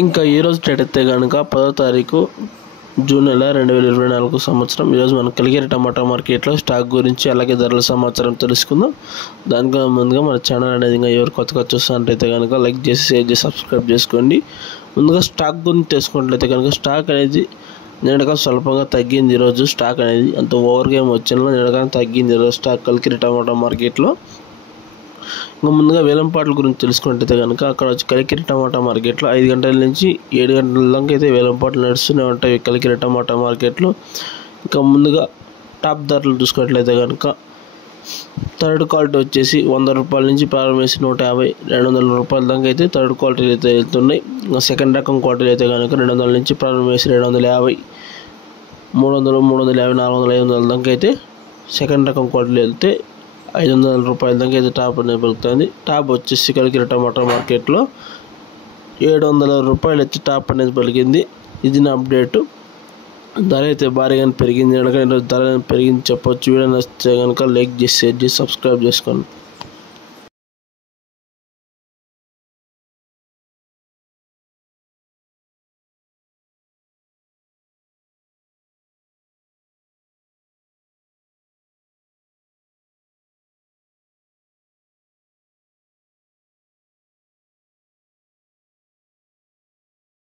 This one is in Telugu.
ఇంకా ఈరోజు డేట్ అయితే కనుక 10వ తారీఖు జూన్ నెల 2024 సంవత్సరం. ఈరోజు మనం కలిగిరి టమాటా మార్కెట్లో స్టాక్ గురించి అలాగే ధరల సమాచారం తెలుసుకుందాం. దానికన్నా ముందుగా మన ఛానల్ అనేది ఇంకా ఎవరు కొత్తగా చూస్తున్నట్టయితే కనుక లైక్ చేసి షేర్ చేసి సబ్స్క్రైబ్ చేసుకోండి. ముందుగా స్టాక్ గురించి తెలుసుకున్నట్లయితే కనుక స్టాక్ అనేది నిన్నగా స్వల్పంగా తగ్గింది. ఈరోజు స్టాక్ అనేది అంత ఓవర్గా ఏమి వచ్చినా నిన్నగానే తగ్గింది ఈరోజు స్టాక్ కలిగిరి టమాటా మార్కెట్లో. ఇంకా ముందుగా వేలంపాట్ల గురించి తెలుసుకుంటే కనుక అక్కడ వచ్చి కలిగిరి టమాటా మార్కెట్లో 5 గంటల నుంచి 7 గంటల దాకా అయితే వేలంపాట్లు నడుస్తూనే ఉంటాయి కలిగిరి టమాటా మార్కెట్లో. ఇంకా ముందుగా టాప్ ధరలు చూసుకున్నట్లయితే కనుక థర్డ్ క్వాలిటీ వచ్చేసి 100 రూపాయల నుంచి ప్రారంభించి 150, 200 రూపాయల దాకా అయితే థర్డ్ క్వాలిటీలు అయితే వెళ్తున్నాయి. ఇంకా సెకండ్ రకం క్వాలిటీలు అయితే కనుక 200 నుంచి ప్రారంభించి 250, 300, 350, 400, 500 దాకా అయితే సెకండ్ రకం క్వాలిటీలు వెళ్తే 500 రూపాయల దాకా అయితే టాప్ అనేది పలుకుతుంది. టాప్ వచ్చేసి కలిగిరి టమాటా మార్కెట్లో 700 రూపాయలు వచ్చి టాప్ అనేది పలికింది. ఇది నా అప్డేటు. ధర అయితే భారీగా పెరిగింది. ధర పెరిగింది చెప్పొచ్చు. వీడియో నచ్చితే కనుక లైక్ చేసి షేర్ చేసి సబ్స్క్రైబ్ చేసుకోండి.